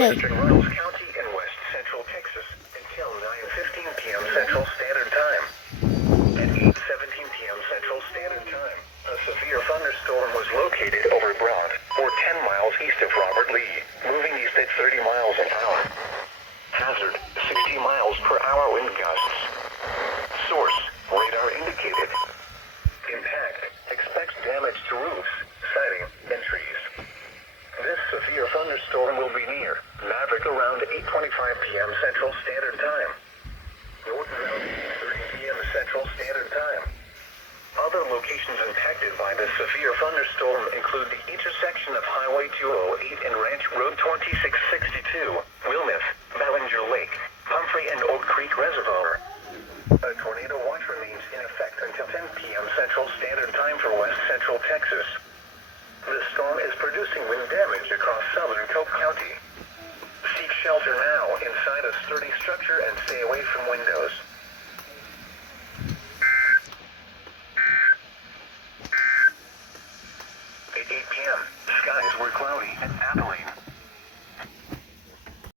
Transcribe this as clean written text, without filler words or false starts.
Okay. western Runnels County in west central Texas until 9:15 p.m. Central Standard Time. At 8:17 p.m. Central Standard Time, a severe thunderstorm was located over Broad, or 10 miles east of Robert Lee, moving east at 30 miles an hour. Hazard, 60 miles per hour wind gusts. Source, radar indicated. Impact, expects damage to roofs, siding, and trees. This severe thunderstorm will be near Maverick around 8:25 p.m. Central Standard Time. North around 8:30 p.m. Central Standard Time. Other locations impacted by this severe thunderstorm include the intersection of Highway 208 and Ranch Road 2662, Wilmeth, Ballinger Lake, Pumphrey and Oak Creek Reservoir. A tornado watch remains in effect until 10 p.m. Central Standard Time for west central Texas. The storm is producing wind damage across southern Cope County. Seek shelter now inside a sturdy structure and stay away from windows. At 8 p.m., skies were cloudy at Appalachia.